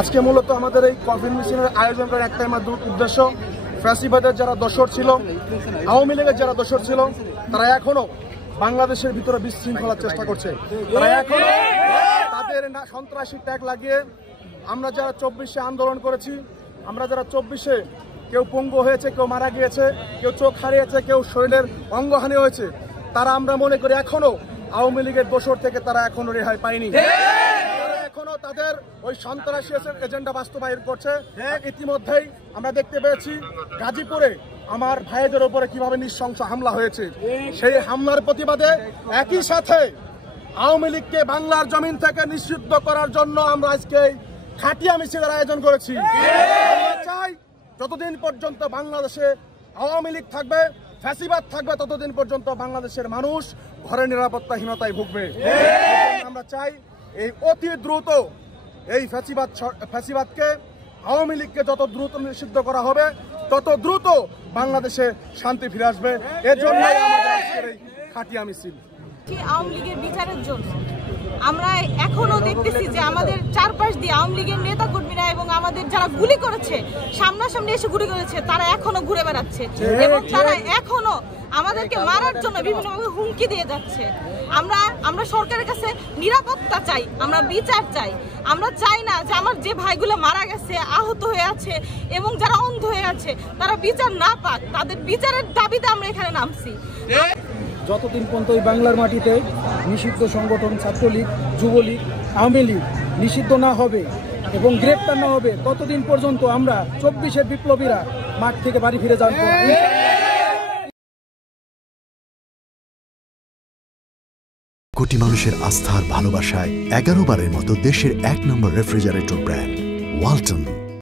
আজকে মূলত আমাদের এই কফিন মিছিলের আয়োজন করার একটাই মাত্র উদ্দেশ্য, ফ্যাসিবাদের যারা দোসর ছিল, আওয়ামী লীগের যারা দোসর ছিল, তারা এখনো বাংলাদেশের ভিতরে বিশৃঙ্খলার চেষ্টা করছে। তারা এখনো তাদের সন্ত্রাসী ট্যাগ লাগিয়ে, আমরা যারা 24-এ আন্দোলন করেছি, আমরা যারা 24-এ কেউ পঙ্গু হয়েছে, কেউ মারা গিয়েছে, কেউ চোখ হারিয়েছে, কেউ শরীরের অঙ্গহানি হয়েছে, তারা আমরা মনে করি এখনো আওয়ামী লীগের দোসর থেকে তারা এখনো রেহাই পায়নি। এখনো তাদের ওই সন্ত্রাসী এজেন্ডা বাস্তবায়ন করছে। ইতিমধ্যেই আমরা দেখতে পেয়েছি গাজীপুরে আমার ভাইদের উপরে কিভাবে নৃশংস হামলা হয়েছে। সেই হামলার প্রতিবাদে একই সাথে আওয়ামী লীগকে বাংলার জমিন থেকে নিষিদ্ধ করার জন্য আমরা আজকে খাটিয়া মিছিলের আয়োজন করেছি। আমরা চাই যতদিন পর্যন্ত বাংলাদেশে আওয়ামী লীগ থাকবে, ফ্যাসিবাদ থাকবে, ততদিন পর্যন্ত বাংলাদেশের মানুষ ঘরের নিরাপত্তাহীনতায় ভুগবে। আমরা চাই এই অতি দ্রুত এই ফ্যাসিবাদকে, আওয়ামী লীগকে যত দ্রুত নিষিদ্ধ করা হবে, তত দ্রুত বাংলাদেশে শান্তি ফিরে আসবে। এর জন্য আমাদের আজকের এই খাটিয়া মিছিল। আওয়ামী লীগের বিচারের জন্য আমরা এখনো দেখতেছি যে আমাদের চারপাশ দিয়ে আওয়ামী লীগের নেতা কর্মীরা এবং আমাদের যারা গুলি করেছে, সামনাসামনি এসে গুলি করেছে, তারা এখনো ঘুরে বেড়াচ্ছে এবং তারা এখনো আমাদেরকে মারার জন্য বিভিন্নভাবে হুমকি দিয়ে যাচ্ছে। আমরা সরকারের কাছে নিরাপত্তা চাই, আমরা বিচার চাই। আমরা চাই না যে আমার যে ভাইগুলো মারা গেছে, আহত হয়ে আছে এবং যারা অন্ধ হয়ে আছে, তারা বিচার না পাক। তাদের বিচারের দাবিতে আমরা এখানে নামছি। যতদিন পর্যন্ত এই বাংলার মাটিতে নিষিদ্ধ সংগঠন ছাত্রলীগ, যুবলীগ, আওয়ামী লীগ নিষিদ্ধ না হবে এবং গ্রেপ্তার না হবে, ততদিন পর্যন্ত আমরা 24-এর বিপ্লবীরা মাঠ থেকে বাড়ি ফিরে যাব। কোটি মানুষের আস্থার ভালোবাসায় 11 বারের মতো দেশের 1 নম্বর রেফ্রিজারেটর ব্র্যান্ড ওয়ালটন।